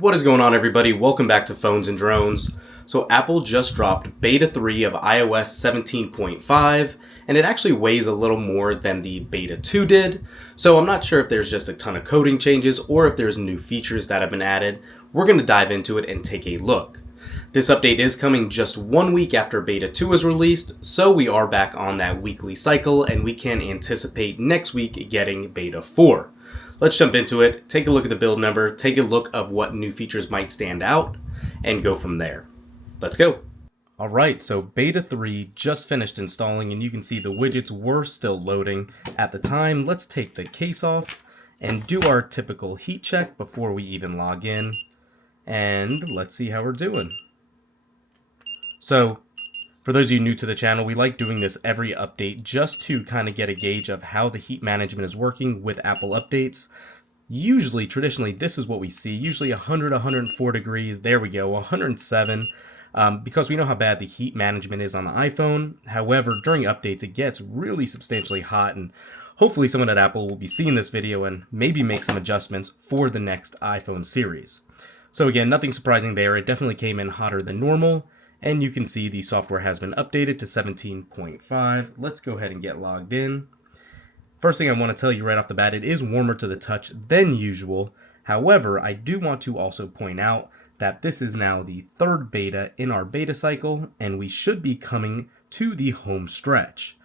What is going on, everybody? Welcome back to Phones and Drones. So Apple just dropped Beta 3 of iOS 17.5, and it actually weighs a little more than the Beta 2 did. So I'm not sure if there's just a ton of coding changes or if there's new features that have been added. We're going to dive into it and take a look. This update is coming just 1 week after Beta 2 was released, so we are back on that weekly cycle, and we can anticipate next week getting Beta 4. Let's jump into it, take a look at the build number, take a look of what new features might stand out, and go from there. Let's go. Alright, so Beta 3 just finished installing, and you can see the widgets were still loading at the time. Let's take the case off and do our typical heat check before we even log in, and let's see how we're doing. So, for those of you new to the channel, we like doing this every update just to kind of get a gauge of how the heat management is working with Apple updates. Usually, traditionally, this is what we see. Usually 100, 104 degrees. There we go, 107. Because we know how bad the heat management is on the iPhone. However, during updates, it gets really substantially hot, and hopefully someone at Apple will be seeing this video and maybe make some adjustments for the next iPhone series. So again, nothing surprising there. It definitely came in hotter than normal. And you can see the software has been updated to 17.5. Let's go ahead and get logged in. First thing I want to tell you right off the bat, it is warmer to the touch than usual. However, I do want to also point out that this is now the third beta in our beta cycle, and we should be coming to the home stretch.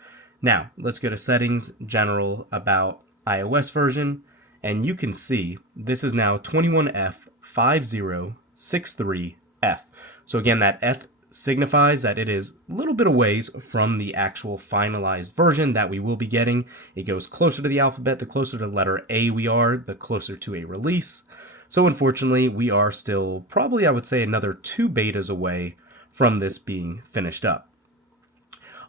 Now, let's go to Settings, General, About, iOS version, and you can see this is now 21F5063F. So again, that F signifies that it is a little bit of ways from the actual finalized version that we will be getting. It goes closer to the alphabet. The closer to the letter A we are, the closer to a release. So unfortunately, we are still probably, I would say, another 2 betas away from this being finished up.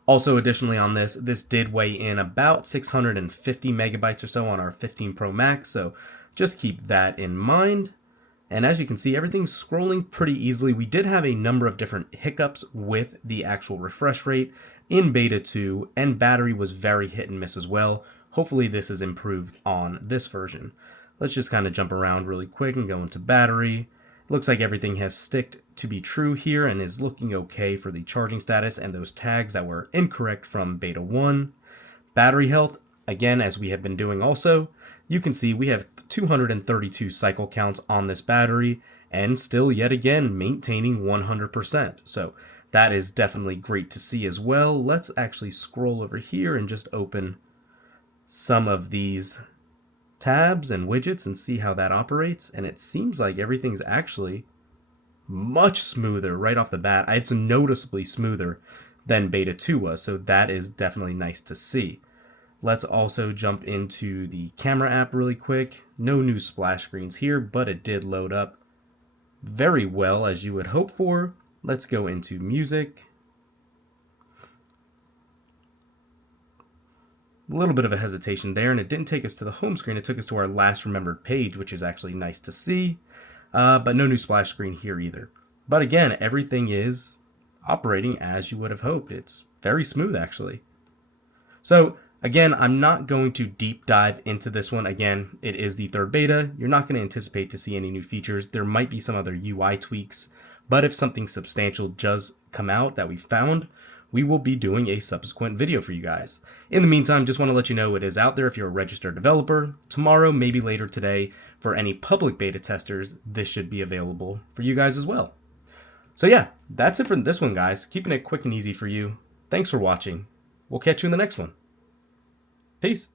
Also, additionally on this did weigh in about 650 megabytes or so on our 15 Pro Max, so just keep that in mind. And as you can see, everything's scrolling pretty easily. We did have a number of different hiccups with the actual refresh rate in Beta 2, and battery was very hit and miss as well. Hopefully this is improved on this version. Let's just kind of jump around really quick and go into battery. Looks like everything has sticked to be true here and is looking okay for the charging status and those tags that were incorrect from Beta 1. Battery health, again, as we have been doing also, you can see we have 232 cycle counts on this battery and still yet again maintaining 100%. So that is definitely great to see as well. Let's actually scroll over here and just open some of these tabs and widgets and see how that operates. And it seems like everything's actually much smoother right off the bat. It's noticeably smoother than Beta 2 was, so that is definitely nice to see. Let's also jump into the camera app really quick. No new splash screens here, but it did load up very well as you would hope for. Let's go into music. A little bit of a hesitation there, and it didn't take us to the home screen. It took us to our last remembered page, which is actually nice to see. But no new splash screen here either. But again, everything is operating as you would have hoped. It's very smooth, actually. So again, I'm not going to deep dive into this one. Again, it is the third beta. You're not going to anticipate to see any new features. There might be some other UI tweaks, but if something substantial does come out that we found, we will be doing a subsequent video for you guys. In the meantime, just want to let you know it is out there if you're a registered developer. Tomorrow, maybe later today, for any public beta testers, this should be available for you guys as well. So yeah, that's it for this one, guys. Keeping it quick and easy for you. Thanks for watching. We'll catch you in the next one. Peace.